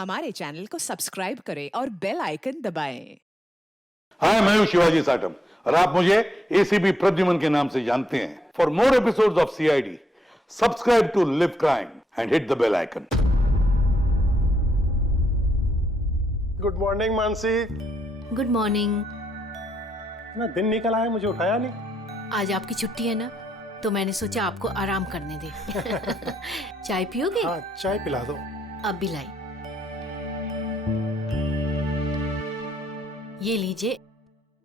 हमारे चैनल को सब्सक्राइब करें और बेल आइकन दबाएं। हाय, मैं हूं शिवाजी साटम और आप मुझे एसीपी प्रद्युमन के नाम से जानते हैं। For more episodes of CID, subscribe to live crime and hit the bell icon. Good morning Mansi. Good morning. ना दिन निकल आया, मुझे उठाया नहीं। आज आपकी छुट्टी है ना, तो मैंने सोचा आपको आराम करने दे। चाय पियोगे? हाँ, चाय पिला दो। अब भी लाई। ये लीजिए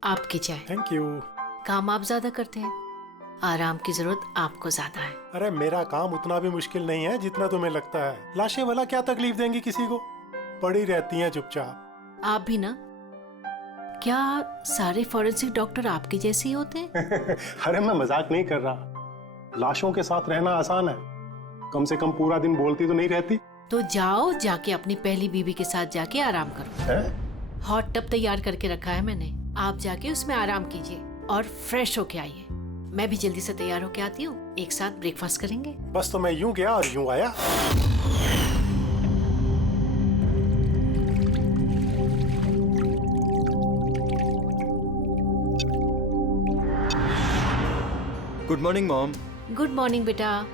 आपकी चाय। Thank you. काम आप ज्यादा करते हैं, आराम की जरूरत आपको ज्यादा है। अरे मेरा काम उतना भी मुश्किल नहीं है जितना तुम्हें लगता है। लाशें भला क्या तकलीफ देंगी किसी को, पड़ी रहती हैं चुपचाप। आप भी ना? क्या सारे फॉरेंसिक डॉक्टर आपके जैसे ही होते हैं? अरे मैं मजाक नहीं कर रहा। लाशों के साथ रहना आसान है, कम से कम पूरा दिन बोलती तो नहीं रहती। तो जाओ, जाके अपनी पहली बीवी के साथ जाके आराम करो। है? हॉट टब तैयार करके रखा है मैंने, आप जाके उसमें आराम कीजिए और फ्रेश होके आइए। मैं भी जल्दी से तैयार होके आती हूँ, एक साथ ब्रेकफास्ट करेंगे। बस तो मैं यूं गया और यूं आया। Good morning mom. Good morning बेटा।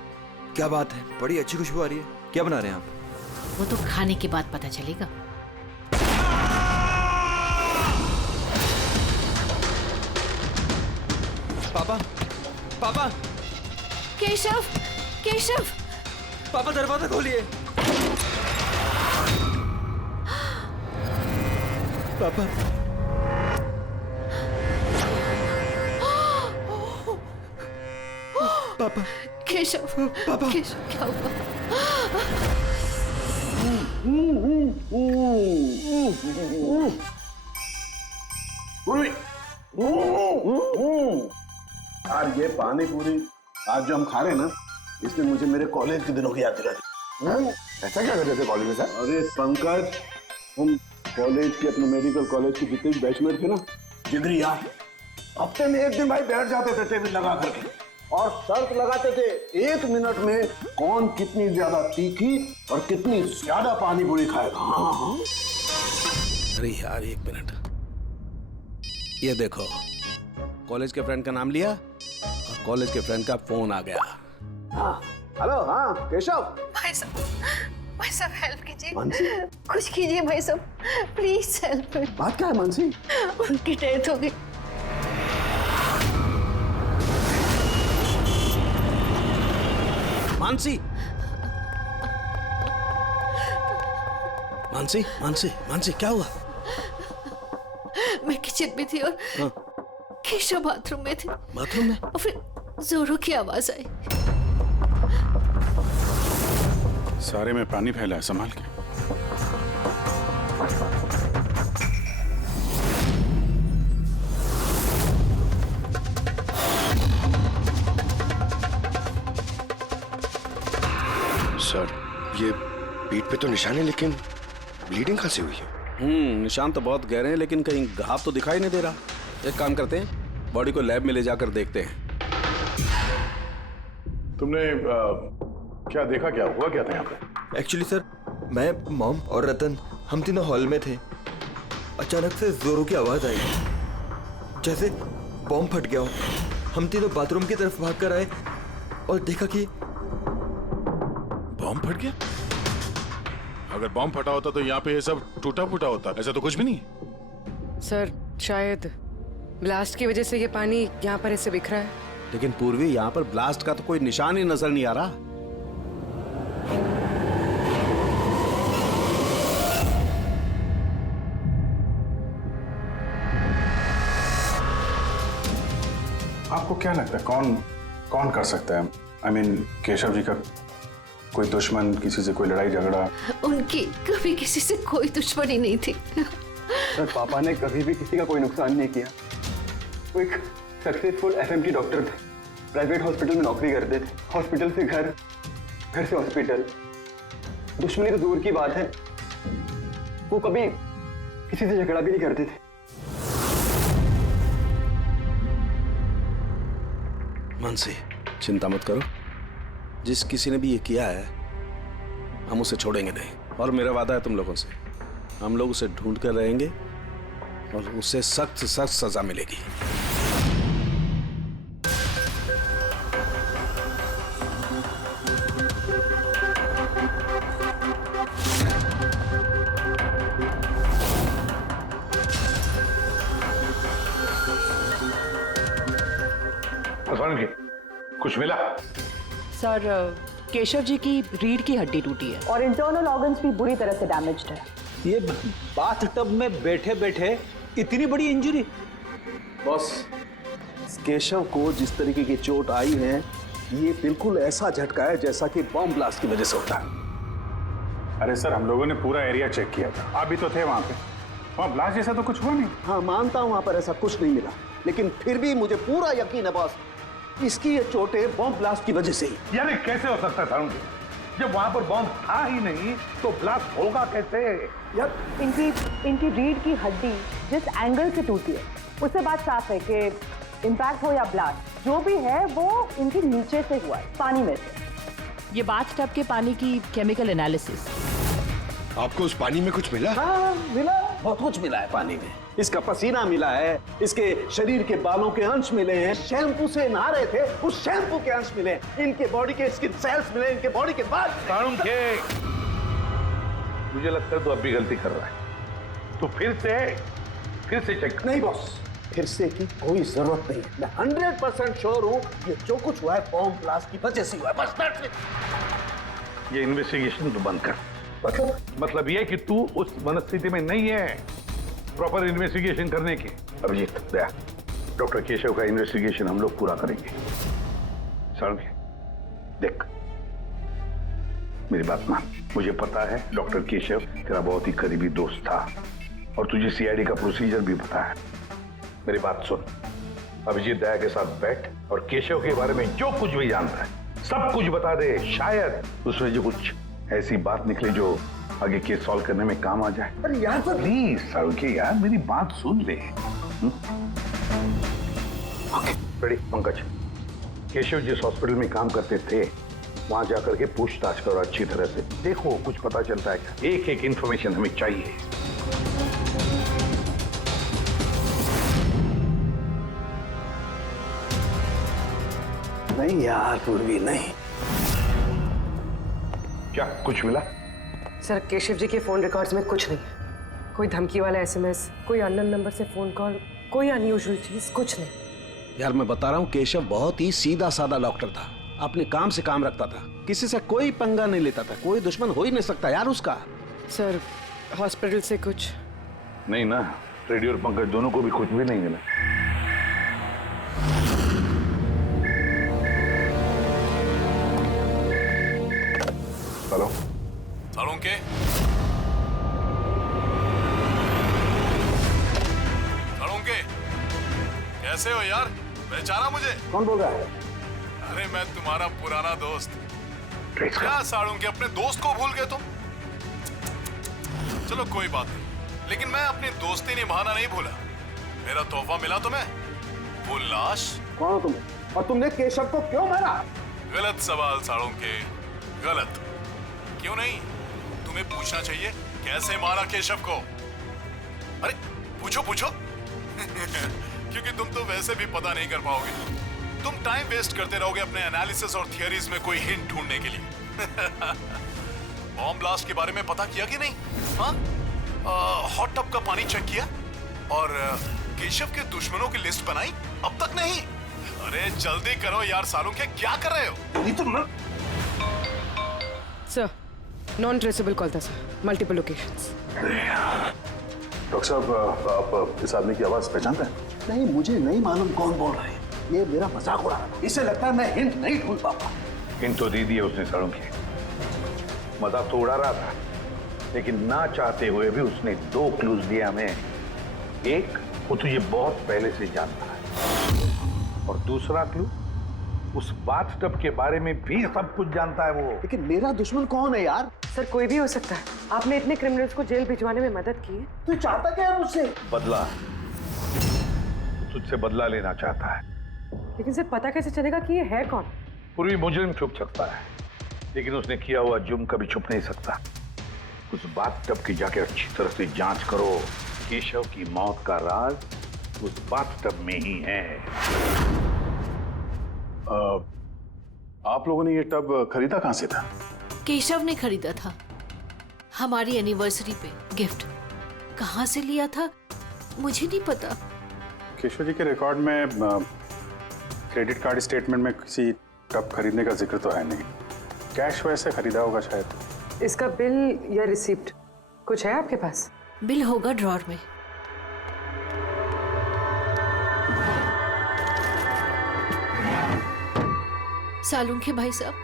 क्या बात है, बड़ी अच्छी खुशबू आ रही है। क्या बना रहे हैं आप? वो तो खाने के बाद पता चलेगा। पापा, पापा, केशव, केशव। पापा दरवाजा खोलिए। पापा, पापा, केशव, पापा। केशव क्या हुआ? यार ये पानी पूरी आज जो हम खा रहे हैं ना, इसने मुझे मेरे कॉलेज के दिनों की याद दिला दी। ऐसा क्या करते थे कॉलेज में सर? अरे पंकज, हम कॉलेज के अपने मेडिकल कॉलेज के जितने भी बैचमेट थे ना, जिगरी यार, हफ्ते में एक दिन भाई बैठ जाते थे टेबल लगा करके और शर्त लगाते थे 1 मिनट में कौन कितनी ज्यादा तीखी और कितनी ज्यादा पानी पूरी खाएगा। हाँ हाँ। अरे यार एक मिनट, ये देखो, कॉलेज के फ्रेंड का नाम लिया और कॉलेज के फ्रेंड का फोन आ गया। हाँ हेलो, हाँ केशव। भाई साहब हेल्प कीजिए, मानसी, कुछ कीजिए भाई साहब, प्लीज हेल्प। बात क्या है मानसी? उनकी डेथ हो गई। मानसी, मानसी, मानसी, मानसी, क्या हुआ? मैं किचन में थी और केशव बाथरूम में थे। बाथरूम में? और फिर जोरों की आवाज आई। सारे में पानी फैला है, संभाल के। सर, ये पीठ पे तो निशान है, लेकिन ब्लीडिंग कहाँ से हुई है? निशान तो बहुत गहरे हैं, लेकिन कहीं घाव तो दिखाई नहीं दे रहा। एक काम करते हैं, बॉडी को लैब में ले जाकर देखते हैं। तुमने क्या देखा, क्या हुआ, क्या था यहाँ पे? एक्चुअली सर, मैं, मॉम और रतन हम तीनों हॉल में थे। अचानक से जोरों की आवाज आई, जैसे बॉम्ब फट गया हो। हम तीनों बाथरूम की तरफ भागकर आए और देखा कि बॉम्ब फट गया? अगर बॉम्ब फटा होता तो यहाँ पे ये सब टूटा फूटा होता, ऐसा तो कुछ भी नहीं। सर, शायद ब्लास्ट की वजह से ये पानी यहाँ पर ऐसे बिखरा है। लेकिन पूर्वी, यहाँ पर ब्लास्ट का तो कोई निशान ही नजर नहीं आ रहा। आपको क्या लगता है कौन कर सकता है? I mean, केशव जी का कोई दुश्मन, किसी से कोई लड़ाई झगड़ा? उनकी कभी किसी से कोई दुश्मनी नहीं थी। सर, पापा ने कभी भी किसी का कोई नुकसान नहीं किया। वो एक सक्सेसफुल एफएमटी डॉक्टर थे, प्राइवेट हॉस्पिटल में नौकरी करते थे। हॉस्पिटल से घर, घर से हॉस्पिटल। दुश्मनी तो दूर की बात है, वो कभी किसी से झगड़ा भी नहीं करते थे। मानसी, चिंता मत करो, जिस किसी ने भी ये किया है हम उसे छोड़ेंगे नहीं। और मेरा वादा है तुम लोगों से, हम लोग उसे ढूंढ कर रहेंगे और उसे सख्त से सख्त सजा मिलेगी। कुछ मिला? सर, केशव जी की रीढ़ की हड्डी टूटी है और इंटरनल ऑर्गन्स भी बुरी तरह से डैमेज्ड है। ये बाथ टब में बैठे बैठे इतनी बड़ी इंजरी? बॉस, केशव को जिस तरीके की चोट आई है ये बिल्कुल ऐसा झटका है जैसा कि बॉम्ब ब्लास्ट की वजह से होता है। अरे सर, हम लोगों ने पूरा एरिया चेक किया था, आप भी तो थे वहां पे। वहां ब्लास्ट जैसा तो कुछ हुआ नहीं। हाँ मानता हूं वहां पर ऐसा कुछ नहीं मिला, लेकिन फिर भी मुझे पूरा यकीन है बॉस, इसकी ये चोटें बॉम्ब ब्लास्ट की वजह से ही। यार कैसे हो सकता था? जब वहां पर बॉम्ब था ही नहीं तो ब्लास्ट होगा कैसे? यार इनकी रीढ़ की हड्डी जिस एंगल से टूटी है उससे बात साफ है कि इम्पैक्ट हो या ब्लास्ट, जो भी है वो इनके नीचे से हुआ है, पानी में से। ये बाथ टब के पानी की केमिकल एनालिसिस। आपको उस पानी में कुछ मिला? हाँ मिला, बहुत कुछ मिला है पानी में। इसका पसीना मिला है, इसके शरीर के बालों के अंश मिले हैं, शैम्पू से नहा रहे थे उस शैम्पू के अंश मिले, इनके बॉडी के स्किन सेल्स मिले, इनके बॉडी के बाल। मुझे लगता है तू अब भी गलती कर रहा है। तू फिर से चेक। नहीं बॉस, फिर से की कोई जरूरत नहीं है। मैं 100% श्योर हूँ ये जो कुछ हुआ है बॉम्ब ब्लास्ट की वजह से हुआ है, बस दैट्स इट। ये इन्वेस्टिगेशन तो बंद कर। मतलब ये कि तू उस मनस्थिति में नहीं है प्रॉपर इन्वेस्टिगेशन करने की। अभिजीत, दया, डॉक्टर केशव का इन्वेस्टिगेशन हम लोग पूरा करेंगे। साळुंखे, देख मेरी बात मान, मुझे पता है डॉक्टर केशव तेरा बहुत ही करीबी दोस्त था और तुझे सीआईडी का प्रोसीजर भी पता है। मेरी बात सुन, अभिजीत दया के साथ बैठ और केशव के बारे में जो कुछ भी जानता है सब कुछ बता दे। शायद उसमें जो कुछ ऐसी बात निकले जो आगे केस सॉल्व करने में काम आ जाए। अरे यार प्लीज साळुंखे यार, मेरी बात सुन ले। Okay ready? पंकज, केशव जिस हॉस्पिटल में काम करते थे वहां जाकर के पूछताछ करो अच्छी तरह से, देखो कुछ पता चलता है क्या। एक एक इंफॉर्मेशन हमें चाहिए। नहीं यार पूर्वी, नहीं। क्या कुछ मिला? सर, केशव जी के फोन रिकॉर्ड्स में कुछ नहीं, कोई धमकी वाला एसएमएस, कोई अननोन नंबर से फोन कॉल, कोई अनयूजुअल चीज, कुछ नहीं। यार मैं बता रहा हूँ, केशव बहुत ही सीधा साधा डॉक्टर था, अपने काम से काम रखता था, किसी से कोई पंगा नहीं लेता था, कोई दुश्मन हो ही नहीं सकता यार उसका। सर, हॉस्पिटल से कुछ नहीं ना? रेडी और पंकज दोनों को भी कुछ भी नहीं मिला। हेलो साळुंखे, साळुंखे कैसे हो यार? पहचाना मुझे? कौन बोल रहा है? अरे मैं तुम्हारा पुराना दोस्त। क्या साळुंखे, अपने दोस्त को भूल गए तुम? चलो कोई बात नहीं, लेकिन मैं अपनी दोस्ती निभाना नहीं भूला। मेरा तोहफा मिला तुम्हें, वो लाश। कौन हो तुम और तुमने केशव को क्यों मारा? गलत सवाल साळुंखे, गलत। क्यों नहीं? तुम्हें पूछना चाहिए कैसे मारा केशव को। अरे पूछो पूछो। क्योंकि तुम तो वैसे भी पता नहीं कर पाओगे, तुम टाइम वेस्ट करते रहोगे अपने एनालिसिस और थियरीज में कोई हिंट ढूंढने के लिए। बॉम्ब ब्लास्ट के बारे में पता किया कि नहीं? हाँ, हॉट टब का पानी चेक किया और केशव के दुश्मनों की लिस्ट बनाई? अब तक नहीं? अरे जल्दी करो यार साळुंखे, क्या कर रहे हो? सर, नॉन ट्रेसेबल कॉल था सर, मल्टीपल लोकेशंस। डॉक्टर साहब, आप इस आदमी की आवाज पहचानते हैं? नहीं, मुझे नहीं मालूम कौन बोल रहा है। ये मेरा मजाक उड़ा रहा है। इसे लगता है मैं हिंट नहीं ढूंढ पाऊंगा। हिंट तो दे दिया उसने साळुंखे, मजाक तो उड़ा रहा था, लेकिन ना चाहते हुए भी उसने 2 क्लूज दिया हमें। एक, वो तुझे बहुत पहले से जानता है, और दूसरा क्लू, उस बाथटब के बारे में भी सब कुछ जानता है वो। लेकिन मेरा दुश्मन कौन है यार? सर, कोई भी हो सकता है। आपने इतने क्रिमिनल्स को जेल भिजवाने में मदद की है। तू चाहता क्या है मुझसे? बदला, तुझसे बदला लेना चाहता है। लेकिन सर, पता कैसे चलेगा कि ये है कौन? पूर्वी मुजरिम छुप सकता है, लेकिन उसने किया हुआ जुर्म कभी छुप नहीं सकता। उस बाथटब की जाके अच्छी तरह से जांच करो। केशव की मौत का राज उस बाथटब में ही है। आप लोगों ने ये टब खरीदा कहां से था? केशव ने खरीदा था हमारी एनिवर्सरी पे गिफ्ट। कहाँ से लिया था मुझे नहीं पता। केशव जी के रिकॉर्ड में क्रेडिट कार्ड स्टेटमेंट में किसी टब खरीदने का जिक्र तो है नहीं। कैश वैसे खरीदा होगा शायद। इसका बिल या रिसिप्ट कुछ है आपके पास? बिल होगा ड्रॉर में। सालुंखे भाई साहब,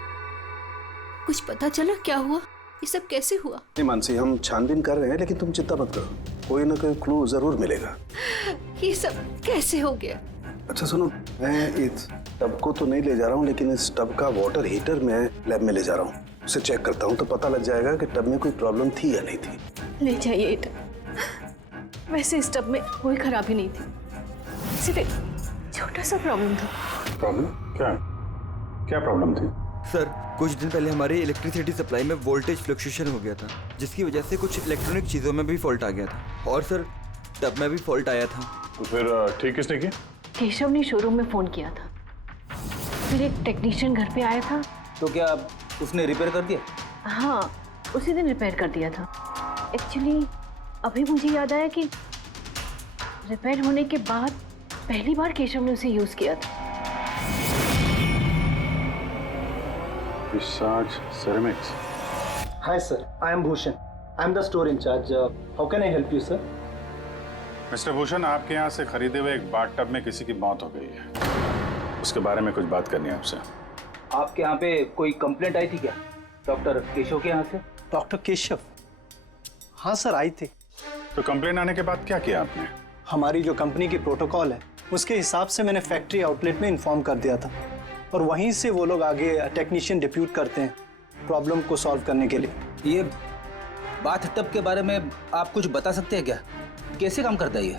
कुछ पता चला क्या हुआ? ये सब कैसे हुआ? नहीं मानसी, हम छानबीन कर रहे हैं, लेकिन तुम चिंता मत करो, कोई ना कोई क्लू जरूर मिलेगा। ये सब कैसे हो गया? अच्छा सुनो, मैं इस टब को तो नहीं ले जा रहा हूँ, लेकिन इस टब का वाटर हीटर मैं लैब में ले जा रहा हूँ। उसे चेक करता हूँ तो पता लग जाएगा कि टब में कोई प्रॉब्लम थी या नहीं थी। ले जाइए टब। वैसे इस टब में कोई खराबी नहीं थी, सिर्फ एक छोटा सा प्रॉब्लम था। प्रॉब्लम क्या? क्या प्रॉब्लम थी? सर, कुछ दिन पहले हमारे इलेक्ट्रिसिटी सप्लाई में वोल्टेज फ्लक्चुएशन हो गया था, जिसकी वजह से कुछ इलेक्ट्रॉनिक चीज़ों में भी फॉल्ट आ गया था। और सर, टब में भी फॉल्ट आया था। तो फिर ठीक किसने किया? केशव ने शोरूम में फोन किया था, फिर एक टेक्नीशियन घर पे आया था। तो क्या उसने रिपेयर कर दिया? हाँ, उसी दिन रिपेयर कर दिया था। एक्चुअली अभी मुझे याद आया कि रिपेयर होने के बाद पहली बार केशव ने उसे यूज किया था। Visage ceramics. Hi sir, I am Bhushan. I am the store in charge. How can I help you, sir? Mister Bhushan, आपके यहाँ से खरीदे हुए एक बाथटब में किसी की मौत हो गई है। उसके बारे में कुछ बात करनी है आपसे। आपके यहाँ पे कोई कंप्लेंट आई थी क्या डॉक्टर केशव के यहाँ से? डॉक्टर केशव? हाँ सर, आई थी। तो कंप्लेंट आने के बाद क्या किया आपने? हमारी जो कंपनी की प्रोटोकॉल है उसके हिसाब से मैंने फैक्ट्री आउटलेट में इन्फॉर्म कर दिया था, और वहीं से वो लोग आगे टेक्नीशियन डिप्यूट करते हैं प्रॉब्लम को सॉल्व करने के लिए। ये बाथटब के बारे में आप कुछ बता सकते हैं क्या? कैसे काम करता है ये?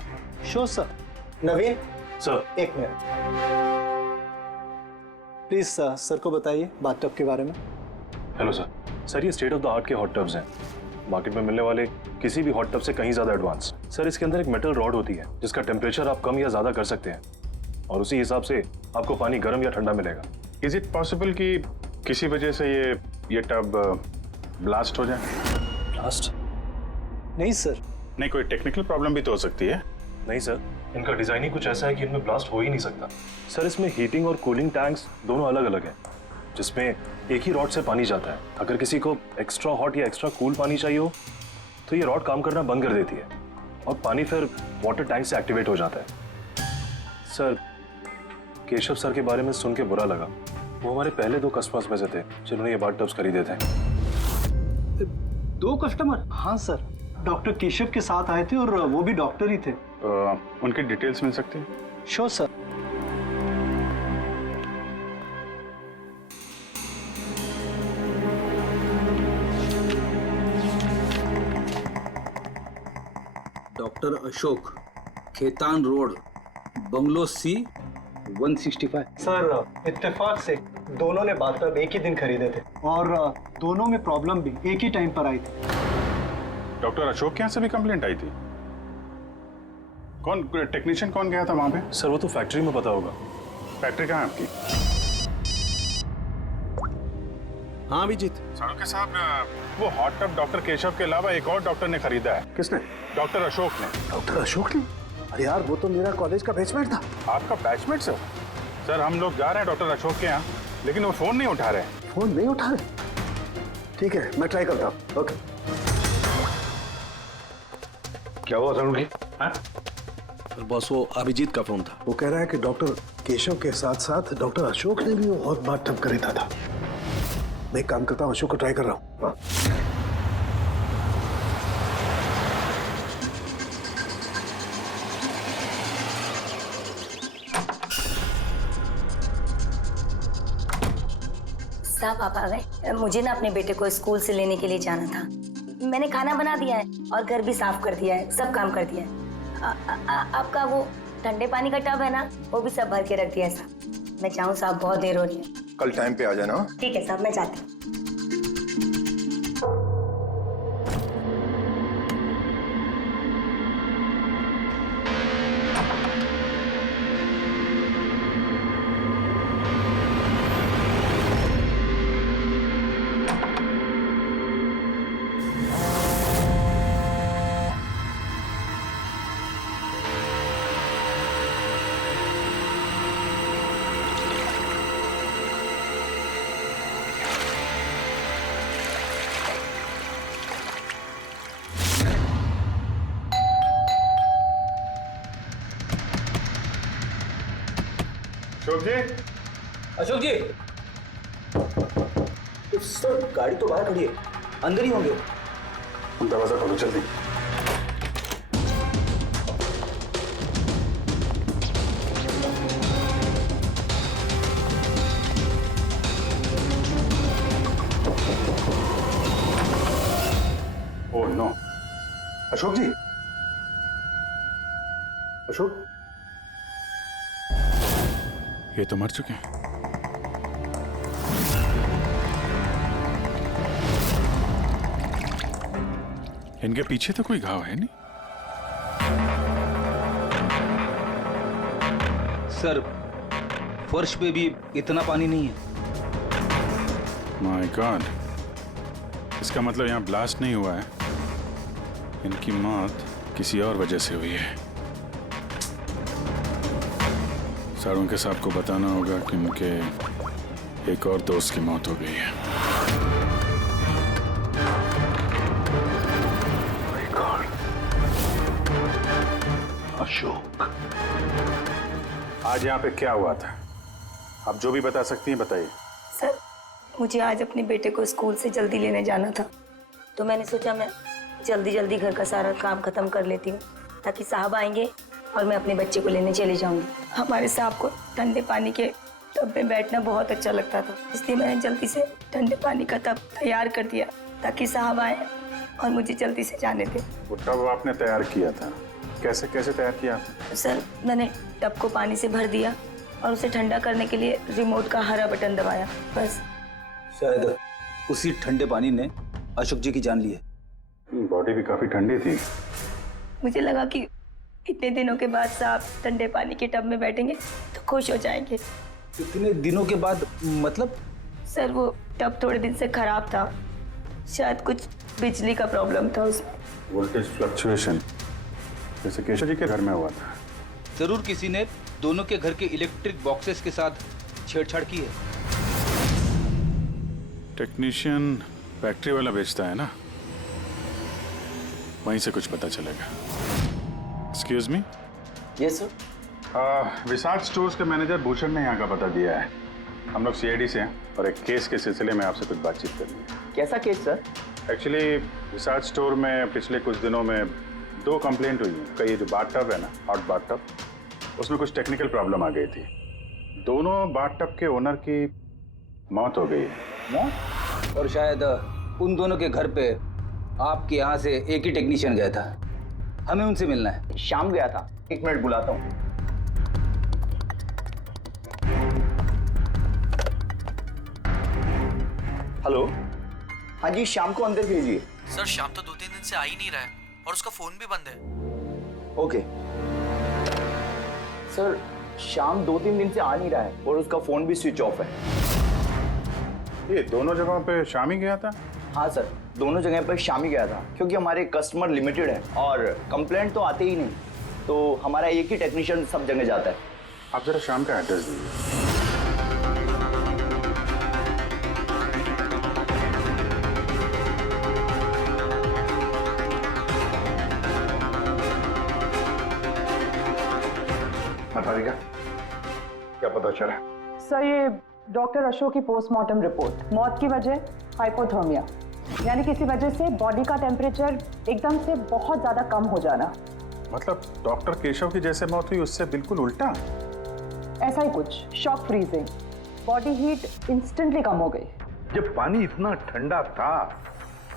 Sure sir. नवीन सर, एक मिनट प्लीज सर को बताइए बाथटब के बारे में। Hello sir. सर, ये स्टेट ऑफ द आर्ट के हॉट टब्स हैं, मार्केट में मिलने वाले किसी भी हॉट टब से कहीं ज्यादा एडवांस। सर, इसके अंदर एक मेटल रॉड होती है जिसका टेम्परेचर आप कम या ज्यादा कर सकते हैं, और उसी हिसाब से आपको पानी गर्म या ठंडा मिलेगा। इज इट पॉसिबल कि किसी वजह से ये टब ब्लास्ट हो जाए? ब्लास्ट? नहीं सर। नहीं, कोई टेक्निकल प्रॉब्लम भी तो हो सकती है। नहीं सर, इनका डिजाइन ही कुछ ऐसा है कि इनमें ब्लास्ट हो ही नहीं सकता। सर, इसमें हीटिंग और कूलिंग टैंक्स दोनों अलग अलग हैं, जिसमें एक ही रॉड से पानी जाता है। अगर किसी को एक्स्ट्रा हॉट या एक्स्ट्रा कूल पानी चाहिए हो तो ये रॉड काम करना बंद कर देती है और पानी फिर वाटर टैंक से एक्टिवेट हो जाता है। सर, केशव सर के बारे में सुन के बुरा लगा। वो हमारे पहले 2 कस्टमर्स में से थे जिन्होंने ये बाथटब्स खरीदे थे। 2 कस्टमर? हाँ सर, डॉक्टर केशव के साथ आए थे और वो भी डॉक्टर ही थे। उनकी डिटेल्स मिल सकती है? Sure sir. Doctor Ashok, Khetan road, bungalow C 165। Sir, इत्तेफाक से दोनों ने बाथटब एक ही दिन खरीदे थे और दोनों में प्रॉब्लम भी एक ही टाइम पर आई थी। डॉक्टर अशोक के यहाँ से भी कंप्लेंट आई थी? कौन टेक्नीशियन कौन गया था वहां पे? सर, वो तो फैक्ट्री में पता होगा। फैक्ट्री कहाँ है आपकी? हाँ अभिजीत। सालुंखे साहब, वो हॉट टब डॉक्टर केशव के अलावा एक और डॉक्टर ने खरीदा है। किसने? डॉक्टर अशोक ने। डॉक्टर अशोक ने? अरे यार, वो तो मेरा कॉलेज का बैचमेट था। आपका बैचमेट सर? सर, हम लोग जा रहे हैं डॉक्टर अशोक के यहाँ, लेकिन वो फोन नहीं उठा रहे। फोन नहीं उठा रहे? ठीक है, मैं ट्राई करता हूँ। ओके। क्या हुआ सालुंखे? बस वो अभिजीत का फोन था। वो कह रहा है कि डॉक्टर केशव के साथ साथ डॉक्टर अशोक ने भी वो और बाथटब खरीदा था। मैं एक काम करता हूँ, अशोक को ट्राई कर रहा हूँ। साहब, आप आ गए? मुझे ना अपने बेटे को स्कूल से लेने के लिए जाना था। मैंने खाना बना दिया है और घर भी साफ कर दिया है, सब काम कर दिया है। आपका वो ठंडे पानी का टब है ना, वो भी सब भर के रख दिया है साहब। मैं चाहूँ साहब, बहुत देर हो रही है। कल टाइम पे आ जाना। ठीक है साहब, मैं जाती हूँ। अशोक जी, अशोक जी, सर गाड़ी तो बाहर खड़ी है, अंदर ही होंगे। दरवाजा खोलो जल्दी। ओह नो, अशोक जी, अशोक, ये तो मर चुके हैं। इनके पीछे तो कोई घाव है नहीं। सर फर्श पे भी इतना पानी नहीं है। माय गॉड, इसका मतलब यहाँ ब्लास्ट नहीं हुआ है, इनकी मौत किसी और वजह से हुई है। सारों के साहब को बताना होगा कि उनके एक और दोस्त की मौत हो गई है। अशोक, आज यहाँ पे क्या हुआ था? आप जो भी बता सकती हैं बताइए। सर मुझे आज अपने बेटे को स्कूल से जल्दी लेने जाना था, तो मैंने सोचा मैं जल्दी जल्दी घर का सारा काम खत्म कर लेती हूँ ताकि साहब आएंगे और मैं अपने बच्चे को लेने चली जाऊंगी। हमारे साहब को ठंडे पानी के टब में बैठना बहुत अच्छा लगता था, इसलिए मैंने जल्दी से ठंडे पानी का टब तैयार कर दिया ताकि साहब आए और मुझे जल्दी से जाने दें। वो टब आपने तैयार किया था, कैसे कैसे तैयार किया आपने? सर मैंने टब को पानी से भर दिया और उसे ठंडा करने के लिए रिमोट का हरा बटन दबाया, बस। शायद उसी ठंडे पानी ने अशोक जी की जान ली है। बॉडी भी काफी ठंडी थी। मुझे लगा कि इतने दिनों के बाद साहब ठंडे पानी के टब में बैठेंगे तो खुश हो जाएंगे। इतने दिनों के बाद मतलब? सर वो टब थोड़े दिन से खराब था, शायद कुछ बिजली का प्रॉब्लम था उसमें। वोल्टेज फ्लक्चुएशन, जैसे केशव जी के घर में हुआ था। जरूर किसी ने दोनों के घर के इलेक्ट्रिक बॉक्सेस के साथ छेड़छाड़ की है। टेक्नीशियन फैक्ट्री वाला बेचता है ना, वहीं से कुछ पता चलेगा। Excuse me. Yes sir. Vishal stores के मैनेजर भूषण ने यहाँ का पता दिया है। हम लोग सीआईडी से हैं और एक केस के सिलसिले में आपसे कुछ बातचीत करनी है। कैसा केस सर? एक्चुअली विशाल स्टोर में पिछले कुछ दिनों में 2 कंप्लेंट हुई हैं। कई जो बाथटब है ना, हॉट बाथटब, उसमें कुछ टेक्निकल प्रॉब्लम आ गई थी। दोनों बाथटब के ओनर की मौत हो गई है। मौत? और शायद उन दोनों के घर पे आपके यहाँ से एक ही टेक्नीशियन गया था। हमें उनसे मिलना है। शाम गया था, 1 मिनट बुलाता हूँ। हेलो, हाँ जी, शाम को अंदर भेजिए। सर शाम तो 2-3 दिन से आ ही नहीं रहा है और उसका फोन भी बंद है। ओके सर, शाम 2-3 दिन से आ नहीं रहा है और उसका फोन भी स्विच ऑफ है। ये दोनों जगहों पे शाम ही गया था? हाँ सर, दोनों जगह पर शाम ही गया था, क्योंकि हमारे कस्टमर लिमिटेड है और कंप्लेंट तो आते ही नहीं, तो हमारा एक ही टेक्नीशियन सब जगह जाता है। आप जरा शाम का एड्रेस दीजिए। क्या पता चला? सर ये डॉक्टर अशोक की पोस्टमार्टम रिपोर्ट, मौत की वजह हाइपोथर्मिया, यानी किसी वजह से बॉडी का टेम्परेचर एकदम से बहुत ज्यादा कम हो जाना। मतलब डॉक्टर केशव की जैसे मौत हुई उससे बिल्कुल उल्टा? ऐसा ही कुछ, shock freezing, body heat instantly कम हो गई। जब पानी इतना ठंडा था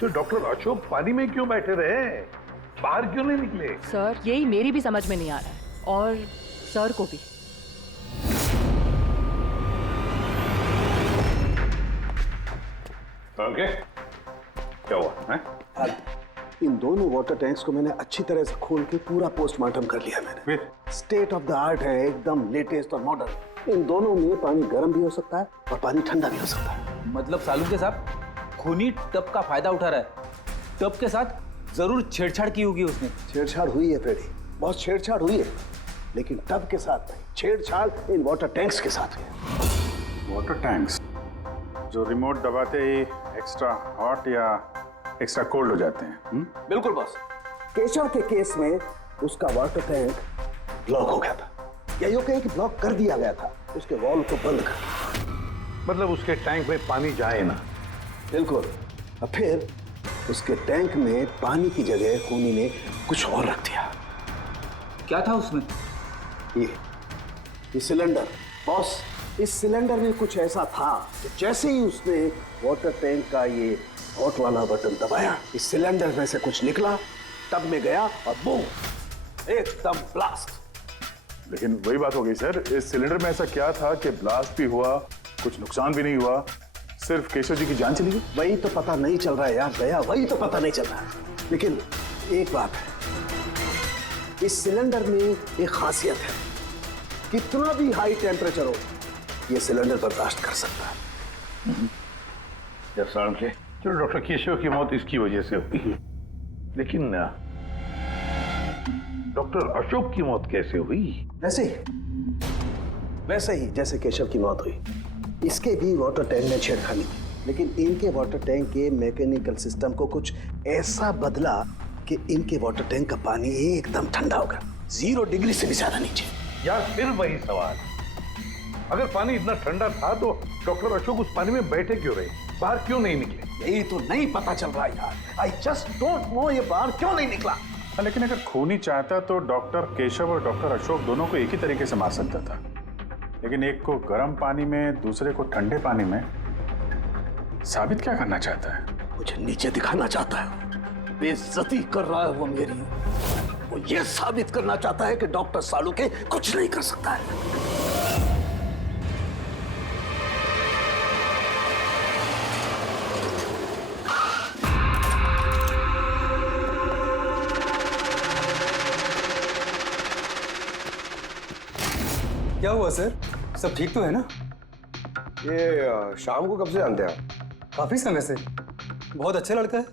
तो डॉक्टर अशोक पानी में क्यों बैठे रहे, बाहर क्यों नहीं निकले? सर यही मेरी भी समझ में नहीं आ रहा है और सर को भी। ओके, क्या हुआ है? इन दोनों वाटर टैंक्स को मैंने अच्छी तरह से खोल के पूरा पोस्टमार्टम कर लिया मैंने। स्टेट ऑफ द आर्ट है, एकदम लेटेस्ट और मॉडर्न। इन दोनों में पानी गर्म भी हो सकता है और पानी ठंडा भी हो सकता है। मतलब सालू के साहब खूनी टब का फायदा उठा रहा है। टब के साथ जरूर छेड़छाड़ की होगी उसने। छेड़छाड़ हुई है फ्रेडी, बहुत छेड़छाड़ हुई है, लेकिन टब के साथ नहीं, छेड़छाड़ इन वाटर टैंक्स के साथ है। वाटर टैंक्स जो रिमोट दबाते ही एक्स्ट्रा हॉट या एक्स्ट्रा कोल्ड हो जाते हैं। बिल्कुल बॉस। केशव के केस में उसका वाटर टैंक ब्लॉक हो गया था, या यूं कहें कि ब्लॉक कर दिया गया था। उसके वॉल्व को बंद कर। मतलब उसके टैंक में पानी जाए ना? बिल्कुल। और फिर उसके टैंक में पानी की जगह खूनी ने कुछ और रख दिया। क्या था उसमें? ये सिलेंडर। बॉस, इस सिलेंडर में कुछ ऐसा था कि जैसे ही उसने वाटर टैंक का ये हॉट वाला बटन दबाया, इस सिलेंडर में से कुछ निकला, टब में गया और बूम, एकदम ब्लास्ट। लेकिन वही बात हो गई सर, इस सिलेंडर में ऐसा क्या था कि ब्लास्ट भी हुआ, कुछ नुकसान भी नहीं हुआ, सिर्फ केशव जी की जान चली गई? वही तो पता नहीं चल रहा है यार दया, वही तो पता नहीं चल रहा है। लेकिन एक बात है, इस सिलेंडर में एक खासियत है, कितना भी हाई टेम्परेचर हो ये सिलेंडर बर्दाश्त कर सकता है। जब साहब के चलो डॉक्टर केशव की मौत इसकी वजह से हुई, लेकिन डॉक्टर अशोक की मौत कैसे हुई? वैसे ही जैसे केशव की मौत हुई, इसके भी वाटर टैंक में छेड़खानी थी, लेकिन इनके वाटर टैंक के मैकेनिकल सिस्टम को कुछ ऐसा बदला कि इनके वाटर टैंक का पानी एकदम ठंडा हो गया, 0 डिग्री से भी ज्यादा नीचे। यार फिर वही सवाल, अगर पानी इतना ठंडा था तो डॉक्टर अशोक उस पानी में बैठे क्यों रहे, बाहर क्यों नहीं निकले? यही तो नहीं पता चल रहा यार, आई जस्ट डोंट नो ये बाहर क्यों नहीं निकला। लेकिन अगर खूनी चाहता तो डॉक्टर केशव और डॉक्टर अशोक दोनों को एक ही तरीके से मार सकता था, लेकिन एक को गर्म पानी में, दूसरे को ठंडे पानी में। साबित क्या करना चाहता है? मुझे नीचे दिखाना चाहता है, बेइज्जती कर रहा है वो मेरी। वो ये साबित करना चाहता है कि डॉक्टर सालुके कुछ नहीं कर सकता है। क्या हुआ सर, सब ठीक तो है ना? ये शाम को कब से जानते हैं आप? काफी समय से। बहुत अच्छा लड़का है,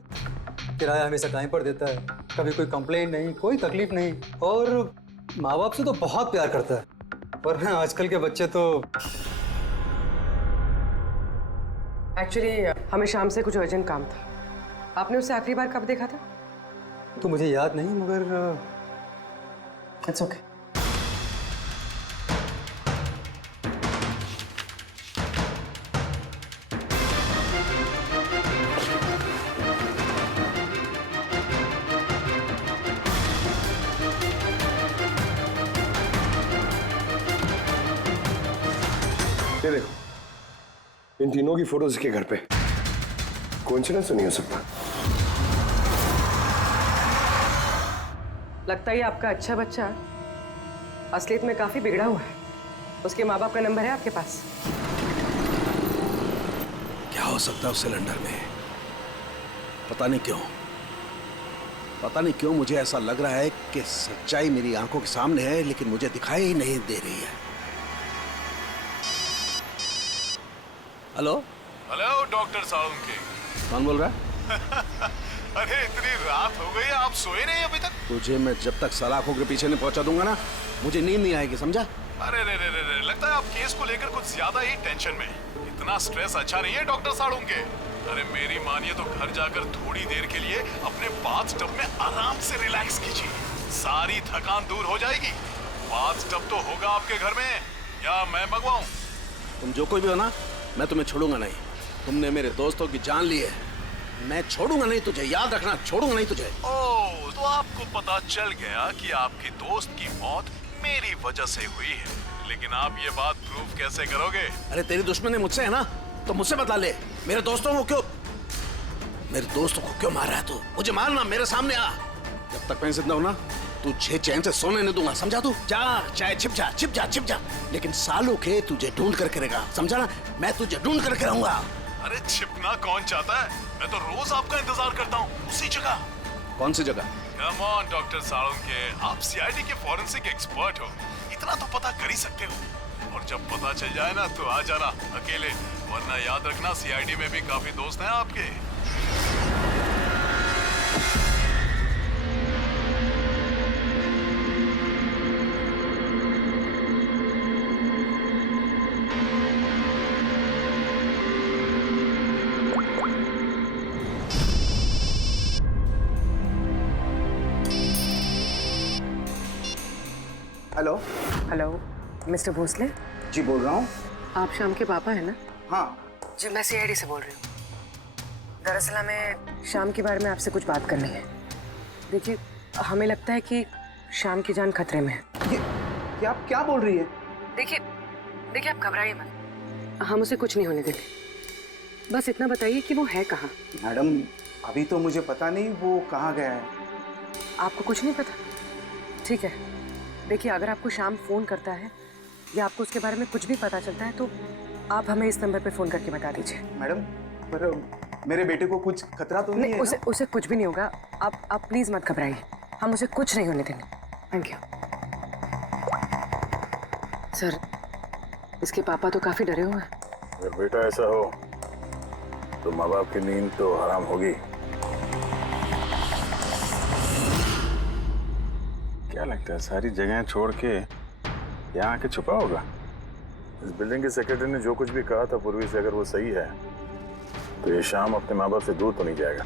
किराया हमेशा टाइम पर देता है, कभी कोई कंप्लेंट नहीं, कोई तकलीफ नहीं, और माँ बाप से तो बहुत प्यार करता है। वरना आजकल के बच्चे तो। एक्चुअली हमें शाम से कुछ अर्जेंट काम था। आपने उसे आखिरी बार कब देखा था? तो मुझे याद नहीं, मगर इट्स ओके। ये देखो, इन तीनों की फोटोज के घर पे। कोइंसिडेंस तो नहीं हो सकता। लगता है आपका अच्छा बच्चा असलियत में काफी बिगड़ा हुआ है। उसके माँ बाप का नंबर है आपके पास? क्या हो सकता है उस सिलेंडर में? पता नहीं क्यों मुझे ऐसा लग रहा है कि सच्चाई मेरी आंखों के सामने है, लेकिन मुझे दिखाई ही नहीं दे रही है। Hello doctor Salunke. कौन बोल रहा है? अरे इतनी रात हो गई, आप सोए नहीं अभी तक? तुझे मैं जब तक सलाखों के पीछे नहीं पहुंचा दूंगा ना, मुझे नींद नहीं आएगी, समझा? अरे रे, लगता है आप केस को लेकर कुछ ज्यादा ही टेंशन में। इतना स्ट्रेस अच्छा नहीं है डॉक्टर सालुंके। अरे मेरी मानिए तो घर जाकर थोड़ी देर के लिए अपने बाथटब में आराम से रिलैक्स कीजिए, सारी थकान दूर हो जाएगी। बाथटब तो होगा आपके घर में, या मैं मंगवाऊं? तुम जो कोई भी हो ना, मैं तुम्हें छोड़ूंगा नहीं। तुमने मेरे दोस्तों की जान ली है, मैं छोड़ूंगा नहीं तुझे, याद रखना, छोड़ूंगा नहीं तुझे। ओह, तो आपको पता चल गया कि आपके दोस्त की मौत मेरी वजह से हुई है, लेकिन आप ये बात प्रूव कैसे करोगे? अरे तेरी दुश्मनी मुझसे है ना, तो मुझसे बता ले। मेरे दोस्तों को क्यों मार रहा है तू? मुझे मारना, मेरे सामने आ। जब तक मैं जिंदा हूं ना, तुझे चैन से सोने नहीं दूंगा, समझा तू? जा, चाहे छिप जा, लेकिन सालों के तुझे ढूंढ करके रहेगा, समझा ना? मैं तुझे ढूंढ करके रहूंगा। अरे छिपना कौन चाहता है? मैं तो रोज आपका इंतजार करता हूँ, उसी जगह। कौन सी जगह? कम ऑन डॉक्टर सालुंके, आप सीआईडी के फॉरेंसिक एक्सपर्ट हो, इतना तो पता कर ही सकते हो। और जब पता चल जाए ना तो आ जाना अकेले, वरना याद रखना सीआईडी में भी काफी दोस्त हैं आपके। हेलो मिस्टर भोसले, जी बोल रहा हूँ। आप शाम के पापा हैं ना? हाँ जी, मैं सीआईडी से बोल रही हूँ। दरअसल हमें शाम के बारे में आपसे कुछ बात करनी है। देखिए, हमें लगता है कि शाम की जान खतरे में है। ये आप क्या बोल रही है? देखिए आप घबराइए मत, हम उसे कुछ नहीं होने देंगे। बस इतना बताइए कि वो है कहाँ? मैडम अभी तो मुझे पता नहीं वो कहाँ गया है। आपको कुछ नहीं पता? ठीक है, देखिए अगर आपको शाम फोन करता है या आपको उसके बारे में कुछ भी पता चलता है तो आप हमें इस नंबर पे फोन करके बता दीजिए। मैडम पर मेरे बेटे को कुछ खतरा तो नहीं है? उसे कुछ भी नहीं होगा। आप प्लीज मत घबराइए, हम उसे कुछ नहीं होने देंगे। Thank you. सर, इसके पापा तो काफी डरे हुए हैं। अगर बेटा ऐसा हो तो माँ बाप की नींद तो हराम होगी। क्या लगता है सारी जगह छोड़ के यहाँ आके छुपा होगा? इस बिल्डिंग के सेक्रेटरी ने जो कुछ भी कहा था पूर्वी से, अगर वो सही है तो ये शाम अपने माँ बाप से दूर तो नहीं जाएगा।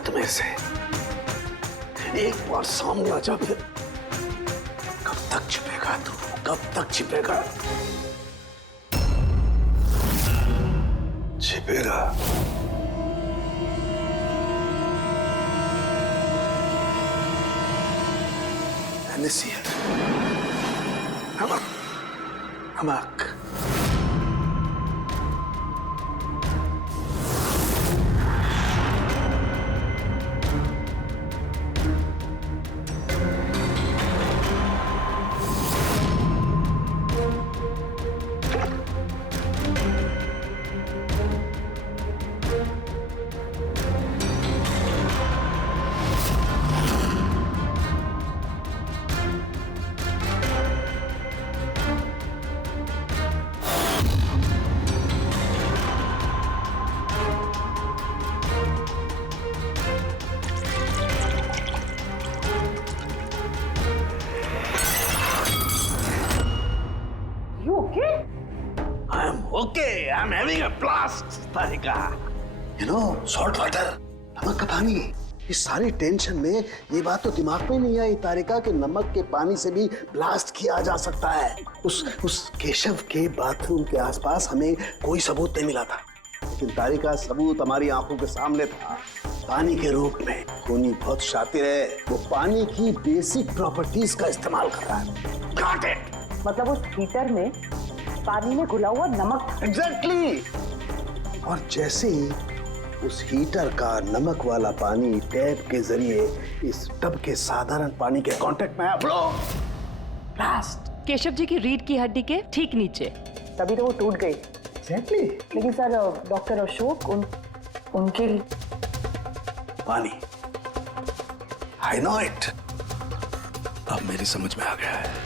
तुम्हें से एक बार सामने आ जा, फिर कब तक छिपेगा तू? कब तक छिपेगा? छिपेगा। नसीहत, नमक। Okay, I'm having a blast, Tarika. You know, salt water, नमक का पानी। इस सारी टेंशन में ये बात तो दिमाग में नहीं आई तारिका कि नमक के पानी से भी ब्लास्ट किया जा सकता है। उस केशव के बाथरूम के आसपास हमें कोई सबूत नहीं मिला था, लेकिन तारिका सबूत हमारी आंखों के सामने था, पानी के रूप में। खूनी बहुत शातिर है, वो पानी की बेसिक प्रॉपर्टीज का इस्तेमाल कर रहा है। Got it? मतलब उस हीटर में पानी में घुला हुआ नमक था। एग्जैक्टली। और जैसे ही उस हीटर का नमक वाला पानी टैप के जरिए इस टब के साधारण पानी के कांटेक्ट में आया, ब्लास्ट। केशव जी की रीढ़ की हड्डी के ठीक नीचे। तभी तो वो टूट गई। एग्जैक्टली। लेकिन सर, डॉक्टर अशोक उनके पानी, आई नो इट। अब मेरी समझ में आ गया है।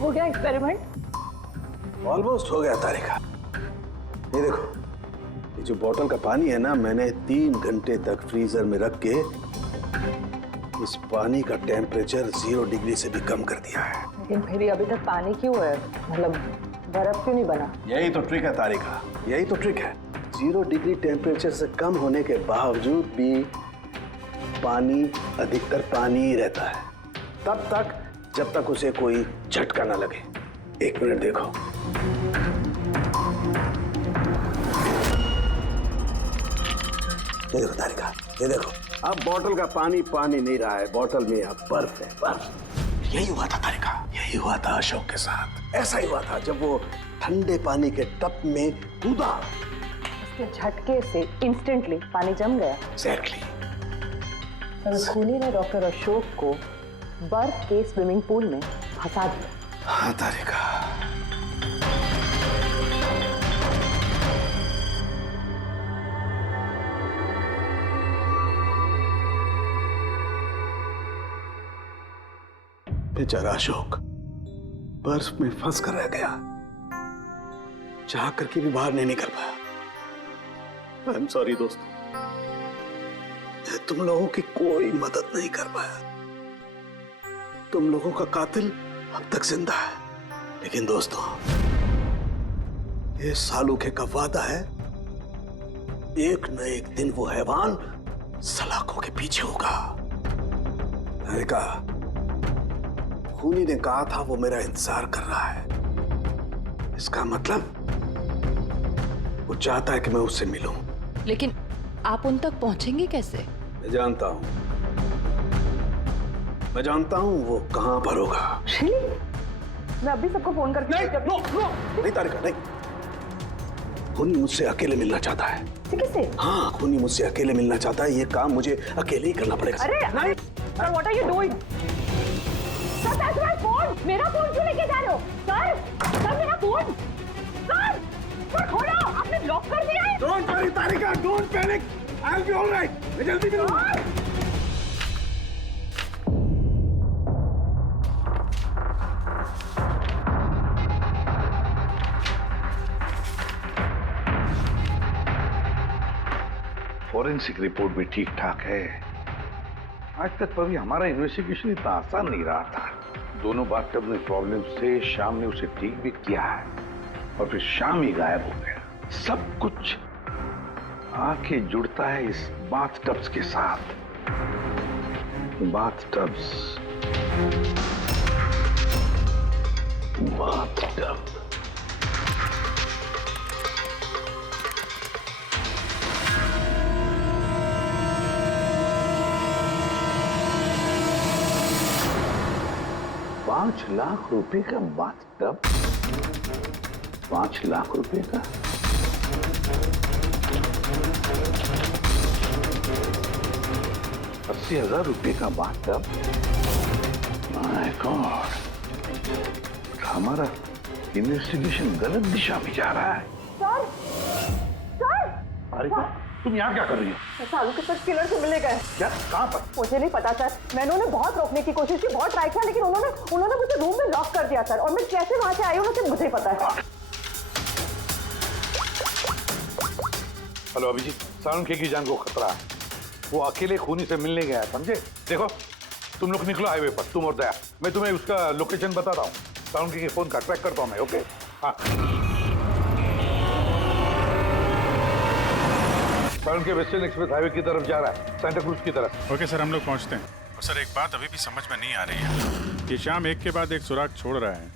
हो गया एक्सपेरिमेंट? ऑलमोस्ट हो गया तारिका। ये देखो, ये जो बोतल का पानी है ना, मैंने 3 घंटे तक फ्रीजर में रख के इस पानी का टेम्परेचर 0 डिग्री से भी कम कर दिया है। लेकिन फिर ये अभी तक पानी क्यों है? मतलब बर्फ क्यों नहीं बना? यही तो ट्रिक है तारिका, यही तो ट्रिक है। 0 डिग्री टेम्परेचर से कम होने के बावजूद भी पानी अधिकतर पानी ही रहता है, तब तक जब तक उसे कोई झटका ना लगे। 1 मिनट देखो, ये देखो तारिका, ये देखो, अब बोतल का पानी पानी नहीं रहा है, बोतल में अब बर्फ है, बर्फ। यही हुआ था तारिका, यही हुआ था अशोक के साथ। ऐसा ही हुआ था जब वो ठंडे पानी के टब में कूदा, उसके झटके से इंस्टेंटली पानी जम गया। एग्जैक्टली। खूनी ने डॉक्टर अशोक को बर्फ के स्विमिंग पूल में फंसा दिया। हाँ तारिका, बेचारा अशोक बर्फ में फंस कर रह गया, चाह करके भी बाहर नहीं निकल पाया। आई एम सॉरी दोस्तों, मैं तुम लोगों की कोई मदद नहीं कर पाया। तुम लोगों का कातिल अब तक जिंदा है, लेकिन दोस्तों ये सालूखे का वादा है, एक न एक दिन वो हैवान सलाखों के पीछे होगा। तारिका, खूनी ने कहा था वो मेरा इंतजार कर रहा है, इसका मतलब वो चाहता है कि मैं उससे मिलूं। लेकिन आप उन तक पहुंचेंगे कैसे? मैं जानता हूं वो कहां पर होगा। मैं अभी सबको फोन करके नहीं तारिका, नहीं। खूनी मुझसे अकेले मिलना चाहता है। किससे? हाँ, खूनी मुझसे अकेले मिलना चाहता है, ये काम मुझे अकेले ही करना पड़ेगा। अरे नहीं, what are you doing? Phone, मेरा फोन क्यों लेके जा रहे हो? सर मेरा फोन, सर खोलो, आपने लॉक कर दिया है। Don't worry Tarika, don't panic, I will be alright, मैं जल्दी मिलूंगा। फॉरेंसिक रिपोर्ट भी ठीक ठाक है। आज तक कभी हमारा इन्वेस्टिगेशन इतना आसान नहीं रहा था। दोनों बाथटब में प्रॉब्लम से शाम ने उसे ठीक भी किया है और फिर शाम ही गायब हो गया। सब कुछ आके जुड़ता है इस बाथटब्स के साथ। बाथटब्स, बाथटब। ₹5 लाख का बाथटब, 5 लाख रुपए का। ₹80,000 का बाथटब। माय गॉड, हमारा इन्वेस्टिगेशन गलत दिशा में जा रहा है। सर अरे तुम यहाँ क्या कर रही हो? सालू के साथ किलर से मिले गए। क्या? कहाँ पर? मुझे नहीं पता सर, मैंने उन्हें बहुत रोकने की कोशिश की, बहुत ट्राई किया, लेकिन उन्होंने मुझे रूम में लॉक कर दिया सर। और मैं कैसे वहां से आई हूँ मुझे ही पता है। हेलो अभिजीत, सालुंखे की जान को खतरा है। वो अकेले खूनी से मिलने गया है, समझे? देखो तुम लोग निकलो हाईवे पर, तुम और दया। मैं तुम्हें उसका लोकेशन बताता हूँ। सालुंखे के फोन का ट्रैक करता हूँ मैं। ओके? हाँ, सालुंखे वेस्टर्न एक्सप्रेस हाईवे की तरफ जा रहा है, सेंटा क्रूज की तरफ। ओके सर, हम लोग पहुंचते हैं। और सर एक बात अभी भी समझ में नहीं आ रही है कि शाम एक के बाद एक सुराग छोड़ रहा है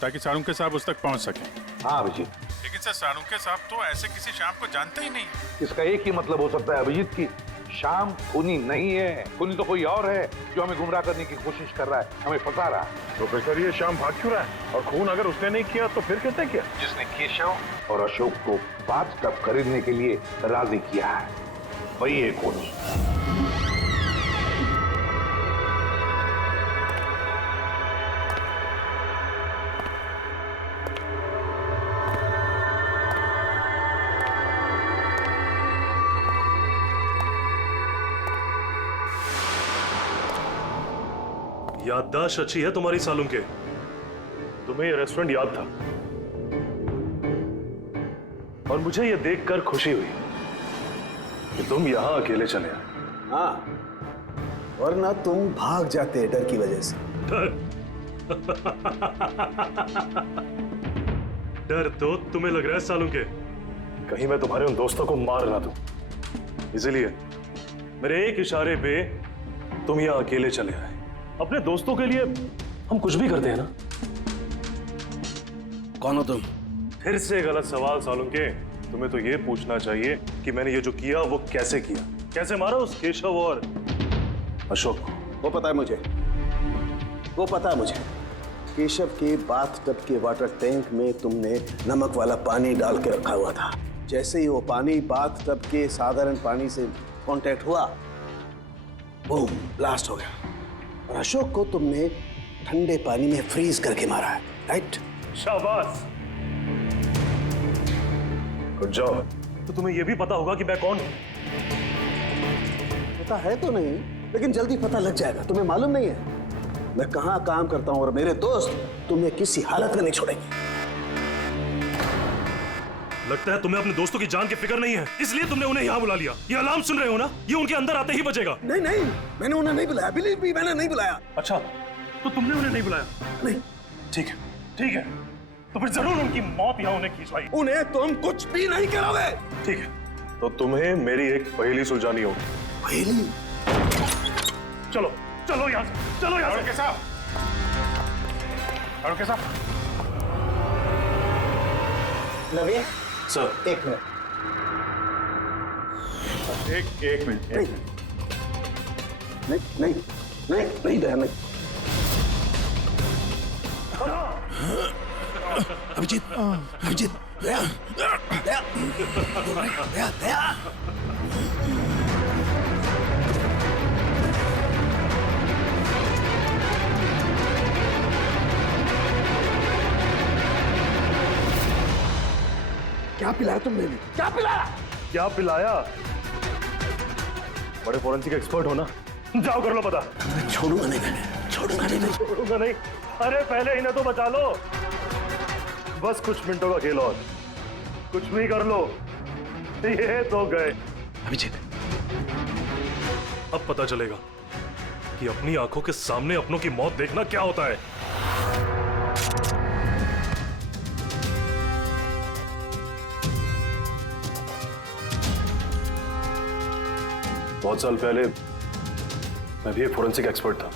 ताकि सालुंखे साहब उस तक पहुंच सकें। हाँ अभिजीत, लेकिन सर सालुंखे साहब तो ऐसे किसी शाम को जानते ही नहीं। इसका एक ही मतलब हो सकता है अभिजीत की शाम खूनी नहीं है, खूनी तो कोई और है जो हमें गुमराह करने की कोशिश कर रहा है, हमें फंसा रहा है। प्रोफेसर ये शाम भाग क्यों रहा है? और खून अगर उसने नहीं किया तो फिर किसने किया? जिसने केशव और अशोक को बाथटब खरीदने के लिए राजी किया है, वही है खूनी। याददाश्त अच्छी है तुम्हारी सालुंखे। तुम्हें ये रेस्टोरेंट याद था और मुझे ये देखकर खुशी हुई कि तुम यहाँ अकेले चले आए। हाँ, वरना तुम भाग जाते डर की वजह से। डर तो तुम्हें लग रहा है सालों के, कहीं मैं तुम्हारे उन दोस्तों को मार ना दूं, इसलिए मेरे एक इशारे पे तुम यहाँ अकेले चले आए। अपने दोस्तों के लिए हम कुछ भी करते हैं ना। कौन हो तुम? फिर से गलत सवाल सालों के। तुम्हें तो ये पूछना चाहिए कि मैंने ये जो किया वो कैसे किया, कैसे मारा उस केशव और अशोक को। वो पता है मुझे, वो पता है मुझे। केशव के बाथटब के वाटर टैंक में तुमने नमक वाला पानी डाल के रखा हुआ था। जैसे ही वो पानी बाथटब के साधारण पानी से कांटेक्ट हुआ, बूम, ब्लास्ट हो गया। और अशोक को तुमने ठंडे पानी में फ्रीज करके मारा है, राइट? शाबाश। Good job. तो तुम्हें यह भी पता होगा कि मैं कौन हूं? पता है तो नहीं, लेकिन जल्दी पता लग जाएगा। तुम्हें मालूम नहीं है मैं कहां काम करता हूं, और मेरे दोस्त तुम्हें किसी हालत में नहीं छोड़ेंगे। लगता है तुम्हें अपने दोस्तों की जान की फिक्र नहीं है, इसलिए तुमने उन्हें यहाँ बुला लिया। ये अलार्म सुन रहे हो ना, ये उनके अंदर आते ही बजेगा। नहीं नहीं, मैंने उन्हें नहीं बुलाया, बिलीव मी, मैंने नहीं बुलाया। अच्छा, तो तुमने उन्हें नहीं बुलाया? नहीं। ठीक है, ठीक है, तो फिर जरूर उनकी मौत यहाँ उन्हें खींचवाई। उन्हें तुम कुछ भी नहीं करोगे। ठीक है, तो तुम्हें मेरी एक पहेली सुलझानी होगी। पहेली? चलो चलो यहाँ से, चलो यहाँ से। कैसा कैसा? नवीन सर, एक मिनट। एक मिनट। नहीं नहीं नहीं नहीं दया, नहीं। अभिजीत, अभिजीत, दया, दया, दया, दया। क्या पिलाया तुमने? क्या पिलाया? क्या पिलाया? बड़े फॉरेंसिक एक्सपर्ट हो ना, जाओ कर लो पता। छोड़ूंगा नहीं, छोड़ूंगा नहीं, छोड़ूंगा नहीं। अरे पहले इन्हें तो बचा लो, बस कुछ मिनटों का खेल और, कुछ भी कर लो। ये तो गए। अभिजीत, अब पता चलेगा कि अपनी आंखों के सामने अपनों की मौत देखना क्या होता है। बहुत साल पहले मैं भी एक फोरेंसिक एक्सपर्ट था,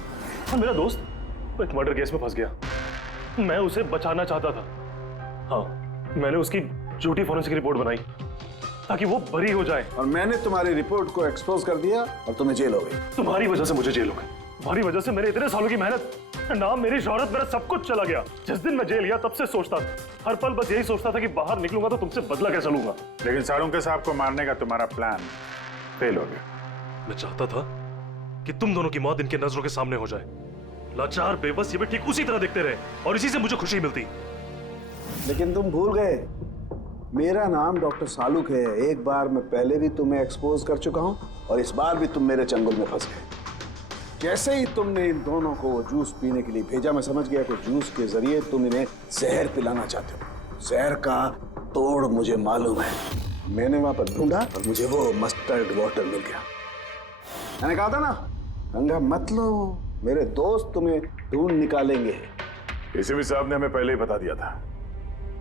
और मेरा दोस्त एक मर्डर केस में फंस गया। मैं उसे बचाना चाहता था। हाँ, मैंने उसकी झूठी फोरेंसिक रिपोर्ट बनाई ताकि वो बरी हो जाए। और मैंने तुम्हारी रिपोर्ट को एक्सपोज कर दिया और तुम्हें जेल हो गई। तुम्हारी वजह से मुझे जेल हो गई। तुम्हारी वजह से मेरे इतने सालों की मेहनत, नाम, मेरी शोहरत, मेरा सब कुछ चला गया। जिस दिन मैं जेल गया तब से सोचता था, हर पल बस यही सोचता था कि बाहर निकलूंगा तो तुमसे बदला कैसे लूंगा। लेकिन साळुंके साहब को मारने का तुम्हारा प्लान फेल हो गया। मैं चाहता था कि तुम दोनों की मौत इनके नजरों के सामने हो जाए। लाचार, बेबस ये भी ठीक उसी तरह दिखते रहे और इसी से मुझे खुशी मिलती। लेकिन तुम भूल गए, मेरा नाम डॉक्टर सालुक है। एक बार मैं पहले भी तुम्हें एक्सपोज कर चुका हूं, और इस बार भी तुम मेरे चंगुल में फंस गए। जैसे ही तुमने इन दोनों को वो जूस पीने के लिए भेजा, मैं समझ गया कि जूस के जरिए तुम इन्हें जहर पिलाना चाहते हो। जहर का तोड़ मुझे मालूम है। मैंने वहां पर ढूंढा और मुझे वो मस्टर्ड वाटर मिल गया। मैंने कहा था ना, पंगा मत लो, मेरे दोस्त तुम्हें ढूंढ निकालेंगे। एसीपी साहब ने हमें पहले ही बता दिया था,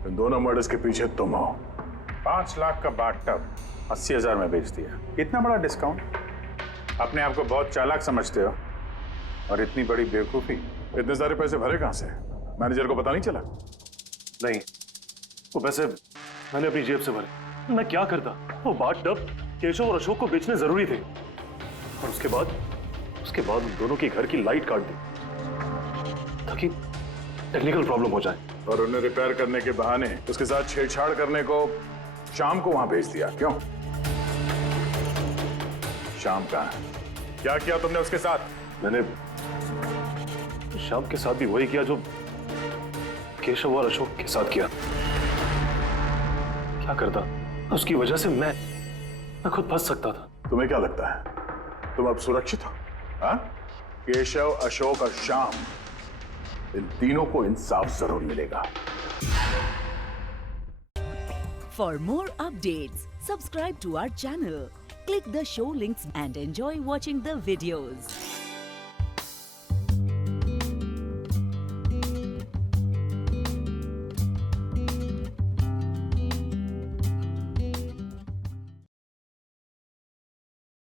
इन दोनों मर्डर्स के पीछे तुम हो। 5 लाख का बाथटब 80,000 में बेच दिया। इतना बड़ा डिस्काउंट? अपने आप को बहुत चालाक समझते हो, और इतनी बड़ी बेवकूफी। इतने सारे पैसे भरे कहां से? मैनेजर को पता नहीं चला? नहीं, वो पैसे मैंने अपनी जेब से भरे। मैं क्या करता? वो बाथटब केशव और अशोक को बेचने जरूरी थे, और उसके बाद उन दोनों के घर की लाइट काट दी ताकि टेक्निकल प्रॉब्लम हो जाए, और उन्हें रिपेयर करने के बहाने उसके साथ छेड़छाड़ करने को शाम को वहां भेज दिया। क्यों? शाम कहां है? क्या किया तुमने उसके साथ? मैंने शाम के साथ भी वही किया जो केशव और अशोक के साथ किया। क्या करता? उसकी वजह से मैं खुद फंस सकता था। तुम्हें क्या लगता है तुम अब सुरक्षित हो? हाँ? केशव, अशोक और श्याम, इन तीनों को इंसाफ जरूर मिलेगा। For more updates, subscribe to our channel, Click the show links and enjoy watching the videos.